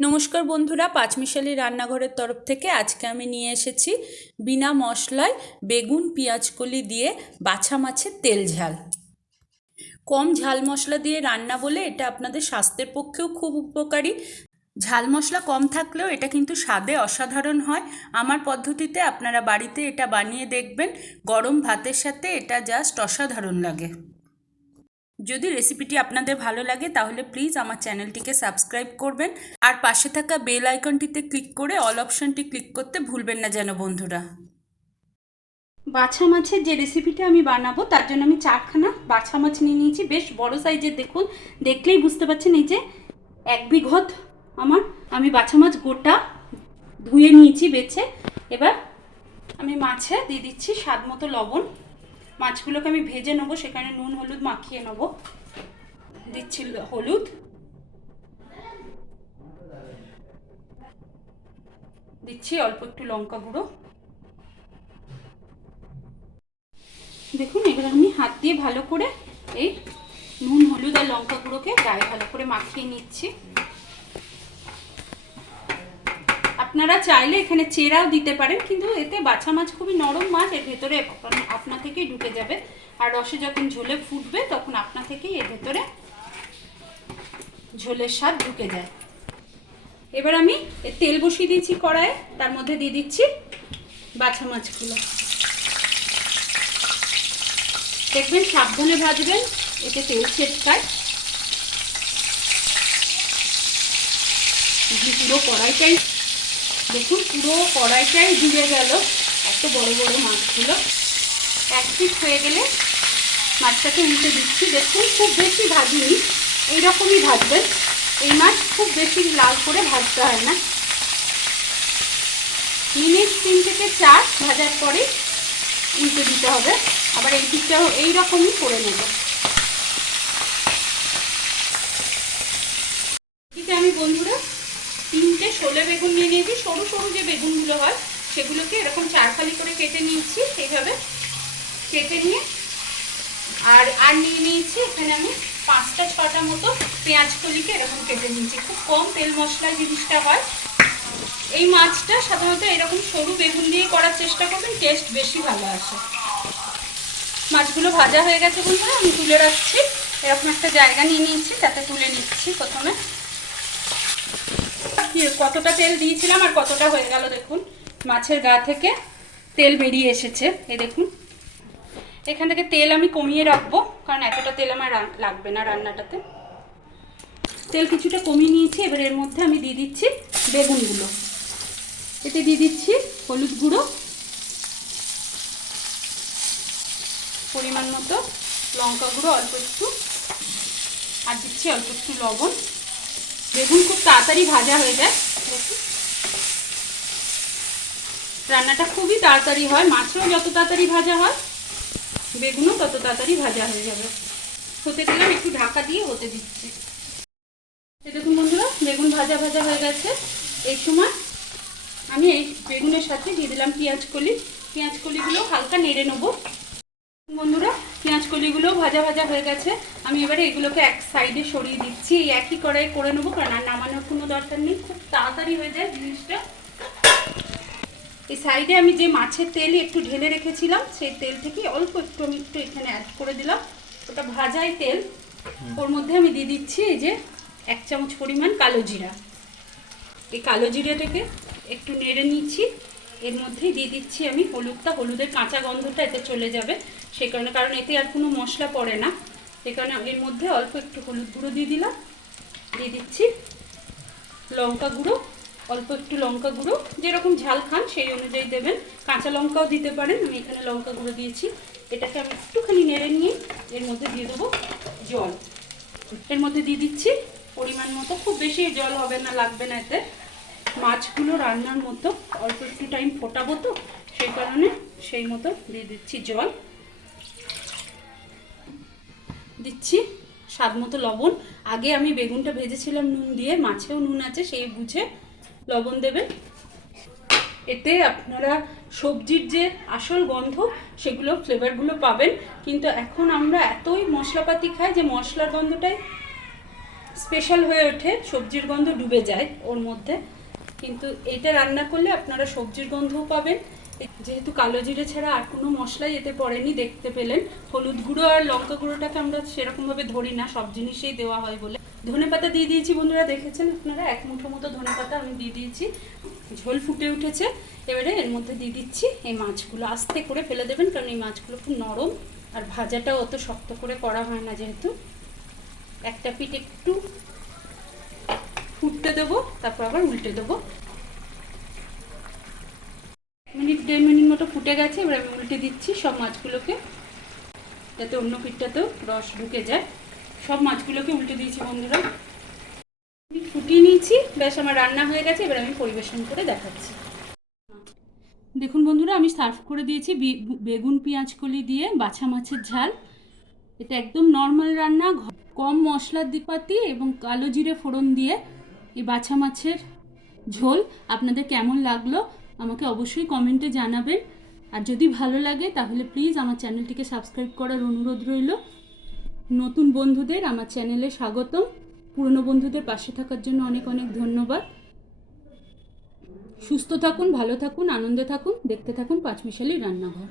নমস্কার বন্ধুরা, পাঁচমিশালি রান্নাঘরের তরফ থেকে আজকে আমি নিয়ে এসেছি বিনা মশলায় বেগুন পেঁয়াজকলি দিয়ে বাছা মাছের তেল ঝাল। কম ঝাল মশলা দিয়ে রান্না বলে এটা আপনাদের স্বাস্থ্যের পক্ষেও খুব উপকারী। ঝাল মশলা কম থাকলেও এটা কিন্তু স্বাদে অসাধারণ হয়। আমার পদ্ধতিতে আপনারা বাড়িতে এটা বানিয়ে দেখবেন, গরম ভাতের সাথে এটা জাস্ট অসাধারণ লাগে। যদি রেসিপিটি আপনাদের ভালো লাগে তাহলে প্লিজ আমার চ্যানেলটিকে সাবস্ক্রাইব করবেন আর পাশে থাকা বেল আইকনটিতে ক্লিক করে অল অপশনটি ক্লিক করতে ভুলবেন না যেন বন্ধুরা। বাছা মাছের যে রেসিপিটা আমি বানাবো তার জন্য আমি 4খানা বাছা মাছ নিয়ে নিয়েছি, বেশ বড় সাইজের। দেখুন, দেখলেই বুঝতে পারছেন এই যে 1 বিঘত আমি বাছা মাছ গোটা ধুয়ে নিয়েছি বেছে। এবার আমি মাছে দিয়ে দিচ্ছি স্বাদ মতো লবণ। মাছগুলোকে আমি ভেজে নেবো, সেখানে নুন হলুদ মাখিয়ে নেবো। দিচ্ছি হলুদ, দিচ্ছি অল্প একটু লঙ্কা গুঁড়ো। দেখুন, এবার আমি হাত দিয়ে ভালো করে এই নুন হলুদ আর লঙ্কা গুঁড়োকে গায়ে ভালো করে মাখিয়ে নিচ্ছি। আপনারা চাইলে এখানে চেরাও দিতে পারেন, কিন্তু এতে বাছা মাছ খুবই নরম মাছ, এর ভেতরে আপনা থেকেই ঢুকে যাবে। আর রসে যখন ঝোলে ফুটবে তখন আপনা থেকেই এর ভেতরে ঝোলের স্বাদ ঢুকে যায়। এবার আমি তেল বসিয়ে দিয়েছি কড়াইয়ে, তার মধ্যে দিয়ে দিচ্ছি বাছা মাছগুলো। দেখবেন সাবধানে ভাজবেন, এতে তেল ছিটকায়। পুরো কড়াইটাই দেখুন, পুরো কড়াইটাই জুড়ে গেল এত বড় বড় মাছগুলো। এক পিঠ হয়ে গেলে মাছটাকে উল্টে দিচ্ছি। দেখুন, খুব বেশি ভাজিনি, এইরকমই ভাজবেন। এই মাছ খুব বেশি লাল করে ভাজতে হয় না। মিনিট 3 থেকে 4 ভাজার পরে উল্টে দিতে হবে। আবার এই পিঠটাও এইরকমই করে নেব। ঠিক আছে, আমি বন্ধুরা 3টে শোলে বেগুন নিয়ে নিয়েছি। সরু সরু যে বেগুনগুলো হয় সেগুলোকে এরকম 4 ফালি করে কেটে নিয়েছি। এইভাবে কেটে নিয়ে আর নিয়ে নিয়েছি এখানে আমি 5টা 6টা মতো পেঁয়াজ কলিকে এরকম কেটে নিয়েছি। খুব কম তেল মশলায় জিনিসটা হয়। এই মাছটা সাধারণত এরকম সরু বেগুন দিয়ে করার চেষ্টা করবেন, টেস্ট বেশি ভালো আসে। মাছগুলো ভাজা হয়ে গেছে বন্ধুরা, আমি তুলে রাখছি। এরকম একটা জায়গা নিয়ে নিয়েছি, তাতে তুলে নিচ্ছি। প্রথমে কতটা তেল দিয়েছিলাম আর কতটা হয়ে গেল দেখুন, মাছের গা থেকে তেল বেরিয়ে এসেছে। এই দেখুন, এখান থেকে তেল আমি কমিয়ে রাখবো, কারণ এতটা তেল আমার লাগবে না রান্নাটাতে। তেল কিছুটা কমিয়ে নিয়েছি। এবার এর মধ্যে আমি দিয়ে দিচ্ছি বেগুনগুলো। এতে দিয়ে দিচ্ছি হলুদ গুঁড়ো পরিমাণ মতো, লঙ্কা গুঁড়ো অল্প একটু, আর দিচ্ছি অল্প একটু লবণ। বেগুন খুব তাড়াতাড়ি ভাজা হয়ে যায়। দেখুন, রান্নাটা খুবই তাড়াতাড়ি হয়। মাছও যত তাড়াতাড়ি ভাজা হয় বেগুনও তত তাড়াতাড়ি ভাজা হয়ে যাবে। হতে দিলাম, একটু ঢাকা দিয়ে হতে দিচ্ছি। দেখুন বন্ধুরা, বেগুন ভাজা ভাজা হয়ে গেছে। এই সময় আমি এই বেগুনের সাথে দিয়ে দিলাম পেঁয়াজ কলি। পেঁয়াজ কলিগুলো হালকা নেড়ে নেবো। বন্ধুরা, পেঁয়াজ কলিগুলো ভাজা ভাজা হয়ে গেছে। আমি এবারে এগুলোকে এক সাইডে সরিয়ে দিচ্ছি। এই একই কড়াই করে নেবো, কারণ আর নামানোর কোনো দরকার নেই, খুব তাড়াতাড়ি হয়ে যায় জিনিসটা। এই সাইডে আমি যে মাছের তেল একটু ঢেলে রেখেছিলাম, সেই তেল থেকে অল্প একটু আমি একটু এখানে অ্যাড করে দিলাম। ওটা ভাজাই তেল। ওর মধ্যে আমি দিয়ে দিচ্ছি এই যে 1 চামচ পরিমাণ কালো জিরা। এই কালো জিরাটাকে একটু নেড়ে নিচ্ছি। এর মধ্যেই দিয়ে দিচ্ছি আমি হলুদটা। হলুদের কাঁচা গন্ধটা এতে চলে যাবে সেই কারণে, কারণ এতে আর কোনো মশলা পড়ে না। সেই কারণে এর মধ্যে অল্প একটু হলুদ গুঁড়ো দিয়ে দিলাম। দিয়ে দিচ্ছি লঙ্কা গুঁড়ো, অল্প একটু লঙ্কা গুঁড়ো, যেরকম ঝাল খান সেই অনুযায়ী দেবেন। কাঁচা লঙ্কাও দিতে পারেন, আমি এখানে লঙ্কা গুঁড়ো দিয়েছি। এটাকে আমি একটুখানি নেড়ে নিয়ে এর মধ্যে দিয়ে দেবো জল। এর মধ্যে দিয়ে দিচ্ছি পরিমাণ মতো, খুব বেশি জল হবে না, লাগবে না এতে। মাছগুলো রান্নার মতো অল্প একটু টাইম ফোটাবো তো, সেই কারণে সেই মতো দিয়ে দিচ্ছি জল। দিচ্ছি স্বাদ মতো লবণ। আগে আমি বেগুনটা ভেজেছিলাম নুন দিয়ে, মাছেও নুন আছে, সেই বুঝে লবণ দেবেন। এতে আপনারা সবজির যে আসল গন্ধ সেগুলো ফ্লেভারগুলো পাবেন, কিন্তু এখন আমরা এতই মশলাপাতি খাই যে মশলার গন্ধটাই স্পেশাল হয়ে ওঠে, সবজির গন্ধ ডুবে যায় ওর মধ্যে। কিন্তু এটা রান্না করলে আপনারা সবজির গন্ধও পাবেন, যেহেতু কালো জিরে ছাড়া আর কোনো মশলাই এতে পড়েনি, দেখতে পেলেন। হলুদ গুঁড়ো আর লঙ্কা গুঁড়োটাকে আমরা সেরকমভাবে ধরি না, সব জিনিসেই দেওয়া হয় বলে। ধনেপাতা দিয়ে দিয়েছি বন্ধুরা, দেখেছেন আপনারা, 1 মুঠো মতো ধনেপাতা আমি দিয়ে দিয়েছি। ঝোল ফুটে উঠেছে, এবারে এর মধ্যে দিয়ে দিচ্ছি এই মাছগুলো। আস্তে করে ফেলে দেবেন, কারণ এই মাছগুলো খুব নরম, আর ভাজাটাও অত শক্ত করে করা হয় না যেহেতু। একটা পিঠ একটু ফুটতে দেবো, তারপর আবার উল্টে দেবো। 1-1.5 মিনিট মতো ফুটে গেছে, এবার আমি উল্টে দিচ্ছি সব মাছগুলোকে, যাতে অন্য পিঠটাতেও রস ঢুকে যায়। সব মাছগুলোকে উল্টে দিয়েছি বন্ধুরা, ফুটিয়ে নিয়েছি, ব্যাস আমার রান্না হয়ে গেছে। এবার আমি পরিবেশন করে দেখাচ্ছি। দেখুন বন্ধুরা, আমি সার্ভ করে দিয়েছি বেগুন পেঁয়াজ কলি দিয়ে বাছা মাছের ঝাল। এটা একদম নর্মাল রান্না, কম মশলা দিপাতি এবং কালো জিরে ফোড়ন দিয়ে এই বাছা মাছের ঝোল। আপনাদের কেমন লাগলো আমাকে অবশ্যই কমেন্টে জানাবেন, আর যদি ভালো লাগে তাহলে প্লিজ আমার চ্যানেলটিকে সাবস্ক্রাইব করার অনুরোধ রইল। নতুন বন্ধুদের আমার চ্যানেলে স্বাগতম, পুরনো বন্ধুদের পাশে থাকার জন্য অনেক অনেক ধন্যবাদ। সুস্থ থাকুন, ভালো থাকুন, আনন্দে থাকুন, দেখতে থাকুন পাঁচমিশালি রান্নাঘর।